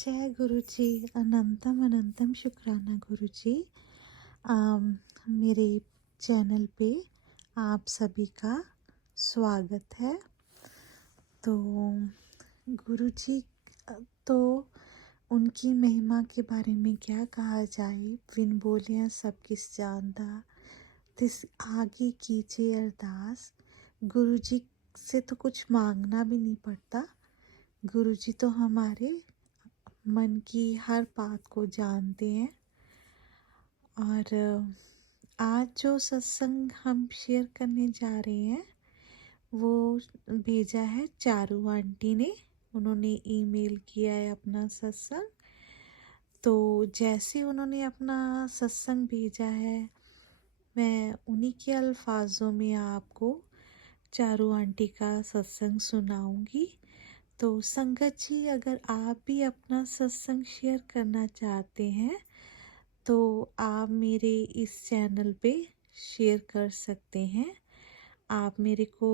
जय गुरु जी। अनंतम अनंतम शुक्राना गुरु जी। आम, मेरे चैनल पे आप सभी का स्वागत है। तो गुरु जी, तो उनकी महिमा के बारे में क्या कहा जाए। बिन बोलियां सब किस जानदा, तिस आगे कीजिए अरदास। गुरु जी से तो कुछ मांगना भी नहीं पड़ता। गुरु जी तो हमारे मन की हर बात को जानते हैं। और आज जो सत्संग हम शेयर करने जा रहे हैं वो भेजा है चारू आंटी ने। उन्होंने ईमेल किया है अपना सत्संग। तो जैसे उन्होंने अपना सत्संग भेजा है मैं उन्हीं के अल्फाजों में आपको चारू आंटी का सत्संग सुनाऊंगी। तो संगत जी, अगर आप भी अपना सत्संग शेयर करना चाहते हैं तो आप मेरे इस चैनल पे शेयर कर सकते हैं। आप मेरे को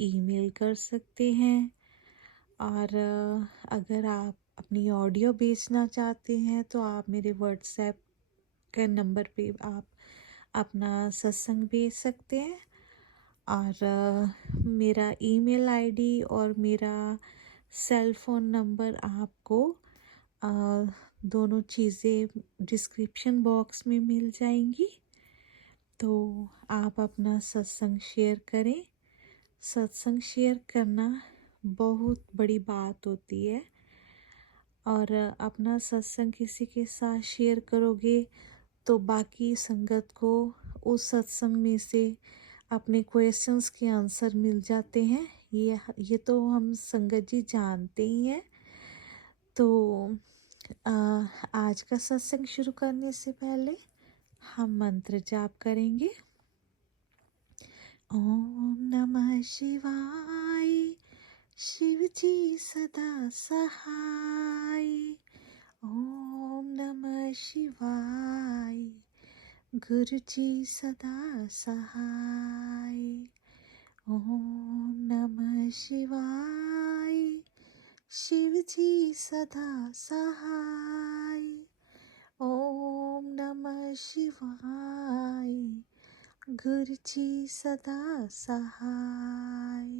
ईमेल कर सकते हैं। और अगर आप अपनी ऑडियो भेजना चाहते हैं तो आप मेरे व्हाट्सएप के नंबर पे आप अपना सत्संग भेज सकते हैं। और मेरा ईमेल आईडी और मेरा सेल फ़ोन नंबर आपको दोनों चीज़ें डिस्क्रिप्शन बॉक्स में मिल जाएंगी। तो आप अपना सत्संग शेयर करें। सत्संग शेयर करना बहुत बड़ी बात होती है। और अपना सत्संग किसी के साथ शेयर करोगे तो बाकी संगत को उस सत्संग में से अपने क्वेश्चंस के आंसर मिल जाते हैं। ये तो हम संगत जी जानते ही हैं। तो आज का सत्संग शुरू करने से पहले हम मंत्र जाप करेंगे। ओम नमः शिवाय। शिव जी सदा सहाय। ओम नमः शिवाय। गुरु जी सदा सहाय। ओम नमः शिवाय। शिव जी सदा सहाय। ओम नमः शिवाय। गुरु जी सदा सहाय।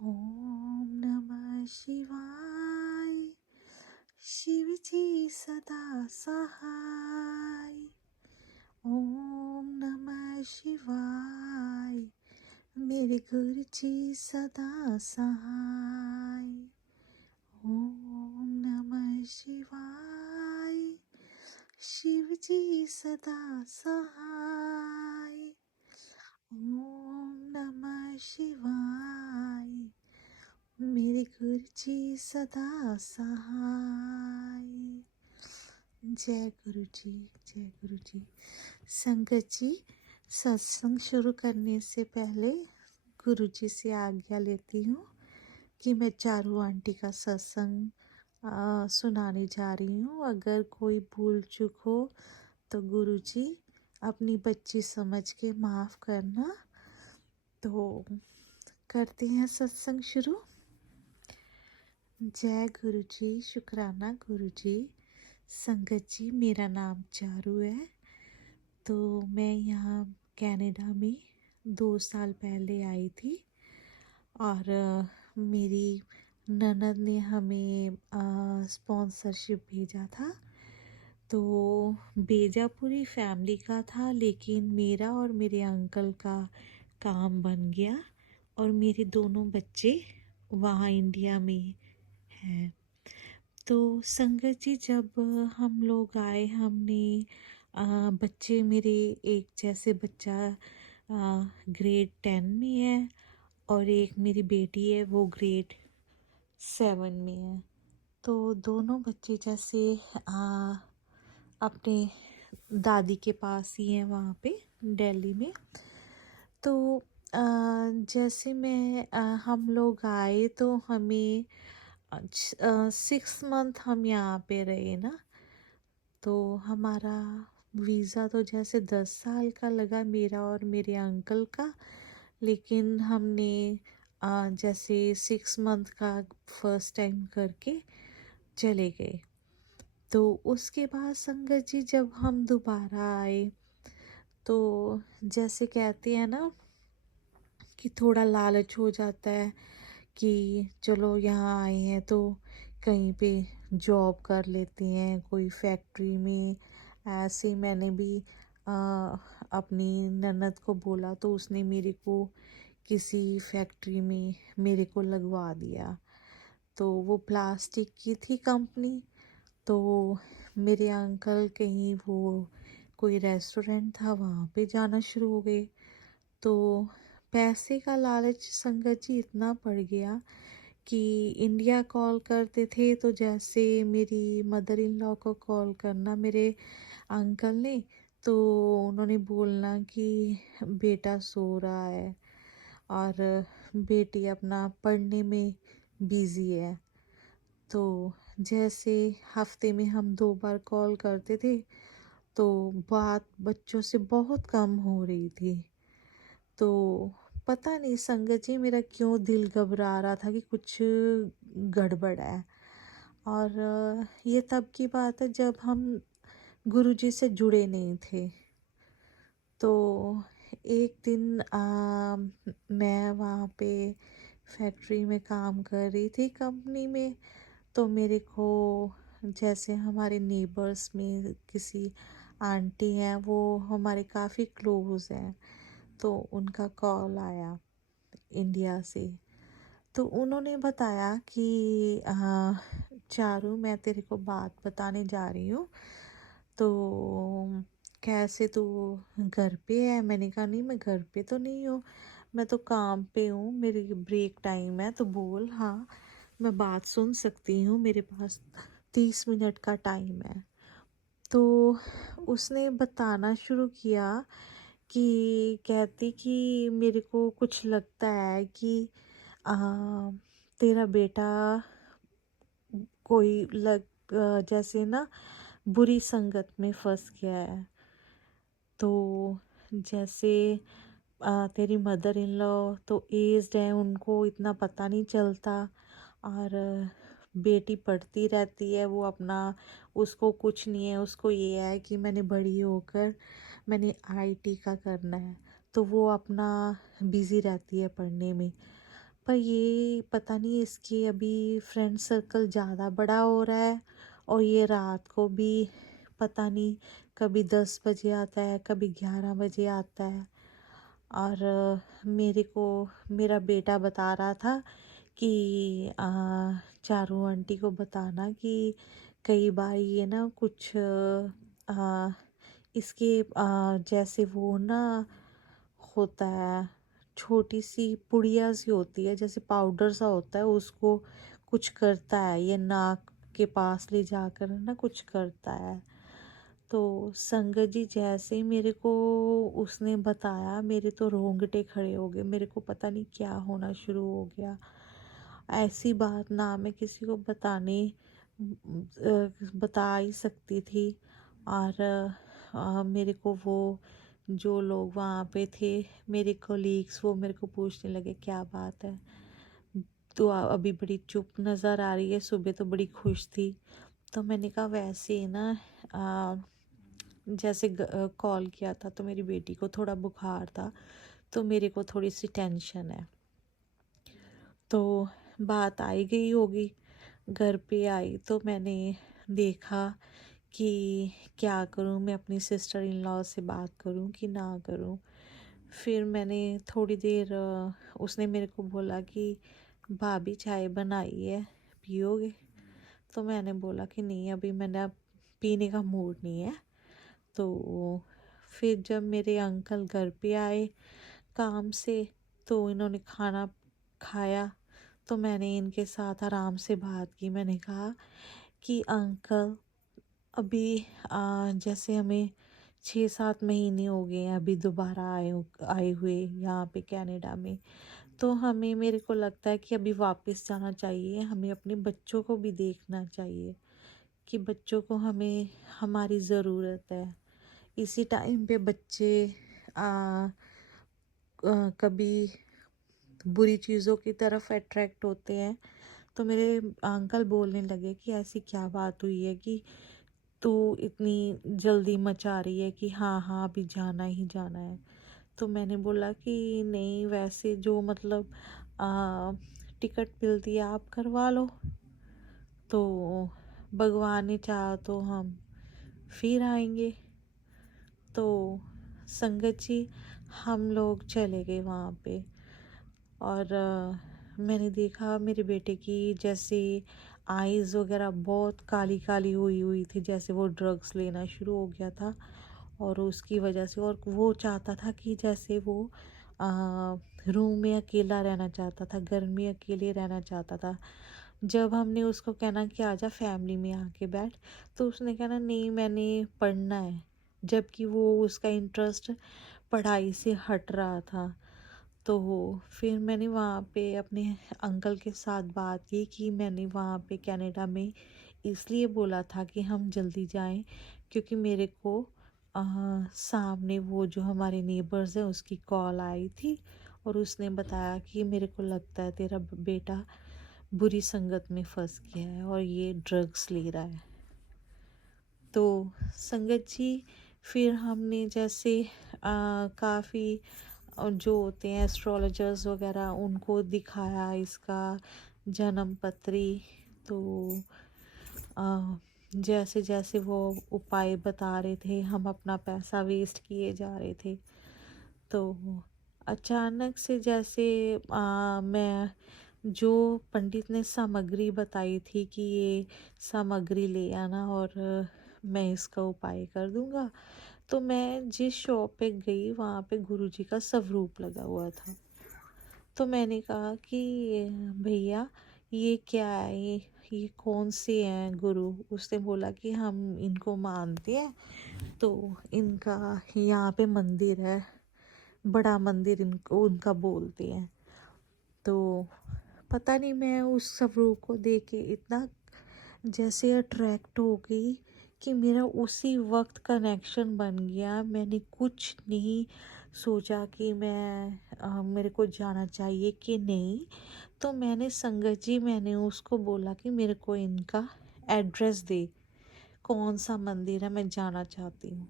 ओम नमः शिवाय। शिव जी सदा सहाय। ओम नमः शिवाय। मेरे गुरु जी सदा सहाय। ओम नमः शिवाय। शिव जी सदा सहाय। ओम नमः शिवाय। मेरे गुरु जी सदा सहाय। जय गुरु जी, जय गुरु जी। संगत जी, सत्संग शुरू करने से पहले गुरु जी से आज्ञा लेती हूँ कि मैं चारू आंटी का सत्संग सुनाने जा रही हूँ। अगर कोई भूल चूक हो तो गुरु जी अपनी बच्ची समझ के माफ़ करना। तो करते हैं सत्संग शुरू। जय गुरु जी, शुक्राना गुरु जी। संगत जी, मेरा नाम चारू है। तो मैं यहाँ कनाडा में 2 साल पहले आई थी। और मेरी ननद ने हमें स्पॉन्सरशिप भेजा था। तो भेजा पूरी फैमिली का था, लेकिन मेरा और मेरे अंकल का काम बन गया और मेरे दोनों बच्चे वहाँ इंडिया में हैं। तो संगत जी, जब हम लोग आए हमने बच्चे मेरे एक जैसे बच्चा ग्रेड 10 में है और एक मेरी बेटी है वो ग्रेड 7 में है। तो दोनों बच्चे जैसे अपने दादी के पास ही हैं वहाँ पे दिल्ली में। तो जैसे हम लोग आए तो हमें 6 मंथ हम यहाँ पे रहे ना। तो हमारा वीज़ा तो जैसे 10 साल का लगा मेरा और मेरे अंकल का। लेकिन हमने जैसे 6 मंथ का फर्स्ट टाइम करके चले गए। तो उसके बाद संगत जी जब हम दोबारा आए, तो जैसे कहते हैं ना कि थोड़ा लालच हो जाता है कि चलो यहाँ आए हैं तो कहीं पे जॉब कर लेते हैं कोई फैक्ट्री में। ऐसे ही मैंने भी अपनी ननद को बोला तो उसने मेरे को किसी फैक्ट्री में मेरे को लगवा दिया। तो वो प्लास्टिक की थी कंपनी। तो मेरे अंकल कहीं वो कोई रेस्टोरेंट था वहाँ पे जाना शुरू हो गए। तो पैसे का लालच संगत जी इतना पड़ गया कि इंडिया कॉल करते थे तो जैसे मेरी मदर इन लॉ को कॉल करना मेरे अंकल ने, तो उन्होंने बोलना कि बेटा सो रहा है और बेटी अपना पढ़ने में बिजी है। तो जैसे हफ्ते में हम 2 बार कॉल करते थे तो बात बच्चों से बहुत कम हो रही थी। तो पता नहीं संगत जी मेरा क्यों दिल घबरा रहा था कि कुछ गड़बड़ है। और ये तब की बात है जब हम गुरुजी से जुड़े नहीं थे। तो एक दिन मैं वहाँ पे फैक्ट्री में काम कर रही थी कंपनी में। तो मेरे को जैसे हमारे नेबर्स में किसी आंटी हैं वो हमारे काफ़ी क्लोज हैं, तो उनका कॉल आया इंडिया से। तो उन्होंने बताया कि चारू मैं तेरे को बात बताने जा रही हूँ। तो कैसे तू घर पे है? मैंने कहा नहीं मैं घर पे तो नहीं हूँ, मैं तो काम पे हूँ, मेरी ब्रेक टाइम है। तो बोल हाँ मैं बात सुन सकती हूँ, मेरे पास 30 मिनट का टाइम है। तो उसने बताना शुरू किया कि कहती कि मेरे को कुछ लगता है कि आ, तेरा बेटा कोई जैसे ना बुरी संगत में फंस गया है। तो जैसे तेरी मदर इन लॉ तो एज्ड है, उनको इतना पता नहीं चलता और बेटी पढ़ती रहती है, वो अपना उसको कुछ नहीं है, उसको ये है कि मैंने बड़ी होकर मैंने आईटी का करना है। तो वो अपना बिज़ी रहती है पढ़ने में। पर ये पता नहीं इसकी अभी फ्रेंड सर्कल ज़्यादा बड़ा हो रहा है और ये रात को भी पता नहीं कभी 10 बजे आता है कभी 11 बजे आता है। और मेरे को मेरा बेटा बता रहा था कि चारू आंटी को बताना कि कई बार ये ना कुछ इसके जैसे वो ना होता है छोटी सी पुड़िया सी होती है जैसे पाउडर सा होता है, उसको कुछ करता है ये नाक के पास ले जाकर ना कुछ करता है। तो संगत जी जैसे ही मेरे को उसने बताया मेरे तो रोंगटे खड़े हो गए, मेरे को पता नहीं क्या होना शुरू हो गया। ऐसी बात ना मैं किसी को बता ही सकती थी। और मेरे को वो जो लोग वहाँ पे थे मेरे कोलीग्स वो मेरे को पूछने लगे क्या बात है, तो अभी बड़ी चुप नज़र आ रही है, सुबह तो बड़ी खुश थी। तो मैंने कहा वैसे ही ना जैसे कॉल किया था तो मेरी बेटी को थोड़ा बुखार था तो मेरे को थोड़ी सी टेंशन है। तो बात आई गई होगी, घर पे आई तो मैंने देखा कि क्या करूं, मैं अपनी सिस्टर इन लॉ से बात करूं कि ना करूं। फिर मैंने थोड़ी देर उसने मेरे को बोला कि भाभी चाय बनाई है पियोगे? तो मैंने बोला कि नहीं अभी मैंने अब पीने का मूड नहीं है। तो फिर जब मेरे अंकल घर पे आए काम से तो इन्होंने खाना खाया तो मैंने इनके साथ आराम से बात की। मैंने कहा कि अंकल अभी जैसे हमें 6-7 महीने हो गए हैं अभी दोबारा आए हुए यहाँ पे कनाडा में। तो हमें मेरे को लगता है कि अभी वापस जाना चाहिए, हमें अपने बच्चों को भी देखना चाहिए कि बच्चों को हमें हमारी ज़रूरत है। इसी टाइम पे बच्चे कभी बुरी चीज़ों की तरफ अट्रैक्ट होते हैं तो मेरे अंकल बोलने लगे कि ऐसी क्या बात हुई है कि तू इतनी जल्दी मचा रही है कि हाँ हाँ अभी जाना ही जाना है। तो मैंने बोला कि नहीं, वैसे जो मतलब टिकट मिलती है आप करवा लो, तो भगवान ने चाहा तो हम फिर आएंगे। तो संगत जी, हम लोग चले गए वहाँ पे। और मैंने देखा मेरे बेटे की जैसे आईज़ वगैरह बहुत काली काली हुई हुई थी, जैसे वो ड्रग्स लेना शुरू हो गया था। और उसकी वजह से, और वो चाहता था कि जैसे वो रूम में अकेला रहना चाहता था, घर में अकेले रहना चाहता था। जब हमने उसको कहना कि आजा फैमिली में आके बैठ, तो उसने कहना नहीं मैंने पढ़ना है, जबकि वो उसका इंटरेस्ट पढ़ाई से हट रहा था। तो फिर मैंने वहाँ पे अपने अंकल के साथ बात की कि मैंने वहाँ पे कनाडा में इसलिए बोला था कि हम जल्दी जाएं, क्योंकि मेरे को सामने वो जो हमारे नेबर्स हैं उसकी कॉल आई थी, और उसने बताया कि मेरे को लगता है तेरा बेटा बुरी संगत में फंस गया है और ये ड्रग्स ले रहा है। तो संगत जी, फिर हमने जैसे काफ़ी जो होते हैं एस्ट्रोलॉजर्स वगैरह उनको दिखाया इसका जन्म पत्री। तो जैसे जैसे वो उपाय बता रहे थे, हम अपना पैसा वेस्ट किए जा रहे थे। तो अचानक से जैसे मैं, जो पंडित ने सामग्री बताई थी कि ये सामग्री ले आना और मैं इसका उपाय कर दूंगा, तो मैं जिस शॉप पे गई वहाँ पे गुरुजी का स्वरूप लगा हुआ था। तो मैंने कहा कि भैया ये क्या है, ये कौन से हैं गुरु? उसने बोला कि हम इनको मानते हैं, तो इनका यहाँ पे मंदिर है, बड़ा मंदिर इनको उनका बोलते हैं। तो पता नहीं, मैं उस स्वरूप को देख के इतना जैसे अट्रैक्ट हो गई कि मेरा उसी वक्त कनेक्शन बन गया। मैंने कुछ नहीं सोचा कि मेरे को जाना चाहिए कि नहीं। तो मैंने संगत जी, मैंने उसको बोला कि मेरे को इनका एड्रेस दे, कौन सा मंदिर है, मैं जाना चाहती हूँ।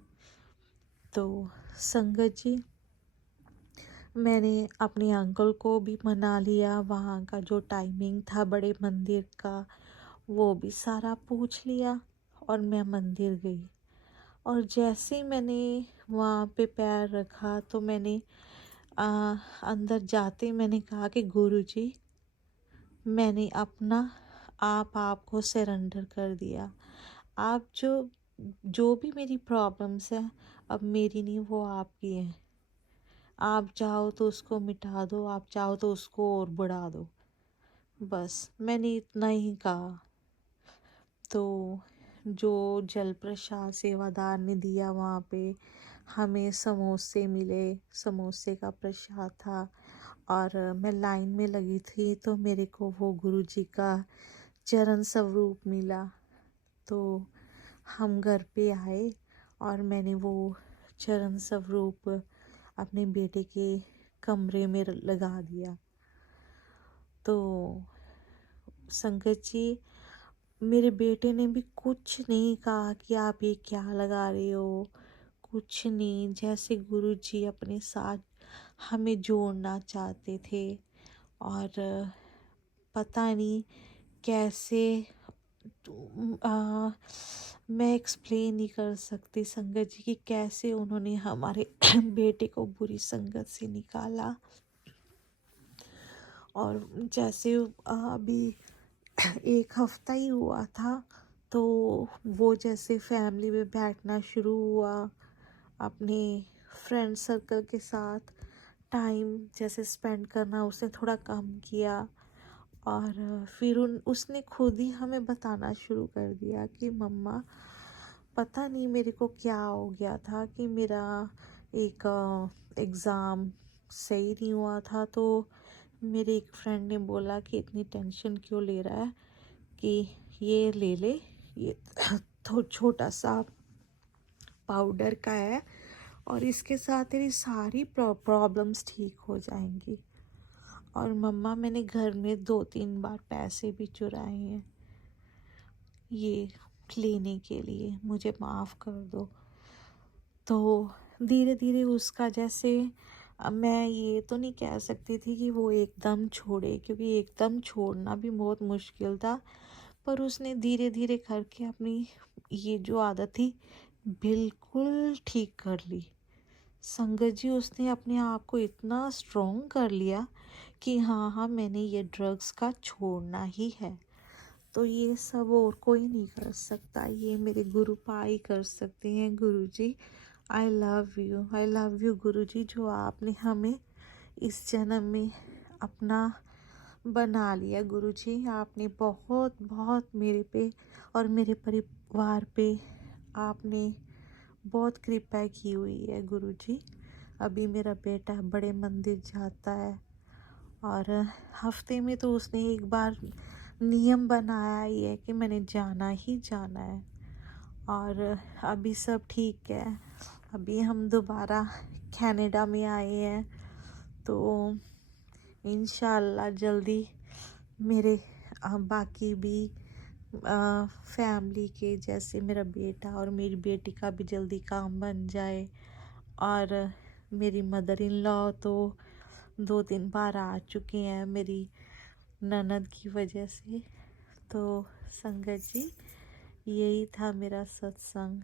तो संगत जी, मैंने अपने अंकल को भी मना लिया, वहाँ का जो टाइमिंग था बड़े मंदिर का वो भी सारा पूछ लिया, और मैं मंदिर गई। और जैसे ही मैंने वहाँ पे पैर रखा, तो मैंने अंदर जाते मैंने कहा कि गुरुजी, मैंने अपना आपको सरेंडर कर दिया। आप जो जो भी मेरी प्रॉब्लम्स हैं, अब मेरी नहीं, वो आपकी हैं। आप चाहो तो उसको मिटा दो, आप चाहो तो उसको और बढ़ा दो। बस मैंने इतना ही कहा। तो जो जल प्रसाद सेवादार ने दिया, वहाँ पे हमें समोसे मिले, समोसे का प्रसाद था। और मैं लाइन में लगी थी, तो मेरे को वो गुरुजी का चरण स्वरूप मिला। तो हम घर पे आए, और मैंने वो चरण स्वरूप अपने बेटे के कमरे में लगा दिया। तो संगत जी, मेरे बेटे ने भी कुछ नहीं कहा कि आप ये क्या लगा रहे हो, कुछ नहीं। जैसे गुरुजी अपने साथ हमें जोड़ना चाहते थे, और पता नहीं कैसे, मैं एक्सप्लेन नहीं कर सकती संगत जी कि कैसे उन्होंने हमारे बेटे को बुरी संगत से निकाला। और जैसे अभी 1 हफ्ता ही हुआ था, तो वो जैसे फैमिली में बैठना शुरू हुआ, अपने फ्रेंड सर्कल के साथ टाइम जैसे स्पेंड करना उसने थोड़ा कम किया। और फिर उसने खुद ही हमें बताना शुरू कर दिया कि मम्मा, पता नहीं मेरे को क्या हो गया था कि मेरा एक एग्ज़ाम सही नहीं हुआ था। तो मेरे एक फ्रेंड ने बोला कि इतनी टेंशन क्यों ले रहा है, कि ये ले ले, ये तो छोटा सा पाउडर का है, और इसके साथ तेरी सारी प्रॉब्लम्स ठीक हो जाएंगी। और मम्मा मैंने घर में 2-3 बार पैसे भी चुराए हैं ये लेने के लिए, मुझे माफ़ कर दो। तो धीरे धीरे उसका जैसे मैं ये तो नहीं कह सकती थी कि वो एकदम छोड़े, क्योंकि एकदम छोड़ना भी बहुत मुश्किल था, पर उसने धीरे धीरे करके अपनी ये जो आदत थी बिल्कुल ठीक कर ली। संगत जी, उसने अपने आप को इतना स्ट्रॉन्ग कर लिया कि हाँ हाँ मैंने ये ड्रग्स का छोड़ना ही है। तो ये सब और कोई नहीं कर सकता, ये मेरे गुरु पाई कर सकते हैं। गुरु जी आई लव यू गुरु जी, जो आपने हमें इस जन्म में अपना बना लिया। गुरु जी, आपने बहुत बहुत मेरे पे और मेरे परिवार पे आपने बहुत कृपा की हुई है गुरु जी। अभी मेरा बेटा बड़े मंदिर जाता है और हफ्ते में तो उसने एक बार नियम बनाया ही है कि मैंने जाना ही जाना है। और अभी सब ठीक है। अभी हम दोबारा कनाडा में आए हैं, तो इंशाल्लाह जल्दी मेरे बाकी भी फैमिली के, जैसे मेरा बेटा और मेरी बेटी का भी जल्दी काम बन जाए। और मेरी मदर इन लॉ तो 2-3 बार आ चुके हैं मेरी ननद की वजह से। तो संगत जी, यही था मेरा सत्संग।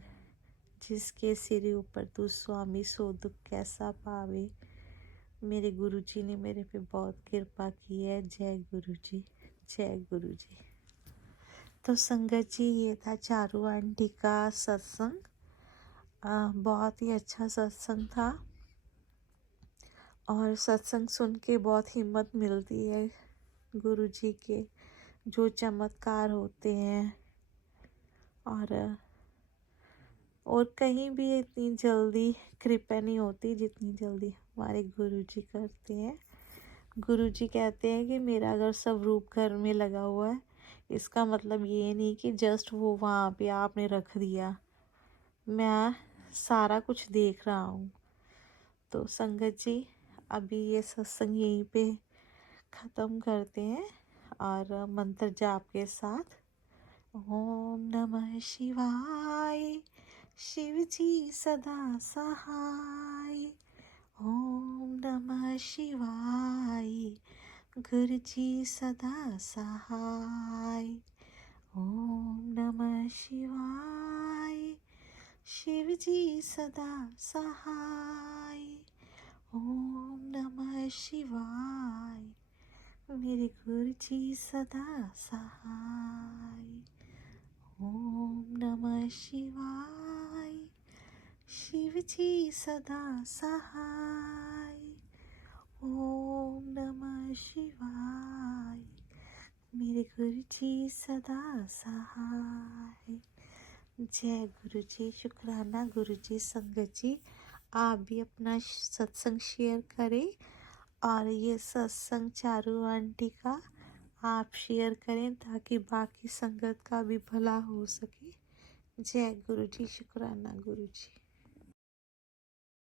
जिसके सिर ऊपर तू स्वामी सो दुख कैसा पावे। मेरे गुरुजी ने मेरे पे बहुत कृपा की है। जय गुरु जी, जय गुरु जी। तो संगत जी, ये था चारू आंटी का सत्संग। बहुत ही अच्छा सत्संग था और सत्संग सुन के बहुत हिम्मत मिलती है। गुरु जी के जो चमत्कार होते हैं, और कहीं भी इतनी जल्दी कृपा नहीं होती जितनी जल्दी हमारे गुरुजी करते हैं। गुरुजी कहते हैं कि मेरा अगर स्वरूप घर में लगा हुआ है, इसका मतलब ये नहीं कि जस्ट वो वहाँ पे आपने रख दिया, मैं सारा कुछ देख रहा हूँ। तो संगत जी, अभी ये सत्संग यहीं पे ख़त्म करते हैं और मंत्र जाप के साथ। ओम नमः शिवाय, शिव जी सदा सहाय। ओम नमः शिवाय, गुरु जी सदा सहाय। ओम नमः शिवाय, शिव जी सदा सहाय। ओम नमः शिवाय, मेरे गुरु जी सदा सहाय। ओम नमः शिवाय, शिव जी सदा सहाय। ओम नमः शिवाय, मेरे गुरु जी सदा सहाय। जय गुरु जी। शुक्राना गुरु जी। संगत जी, आप भी अपना सत्संग शेयर करें और ये सत्संग चारू आंटी का आप शेयर करें ताकि बाकी संगत का भी भला हो सके। जय गुरु जी। शुक्राना गुरु जी।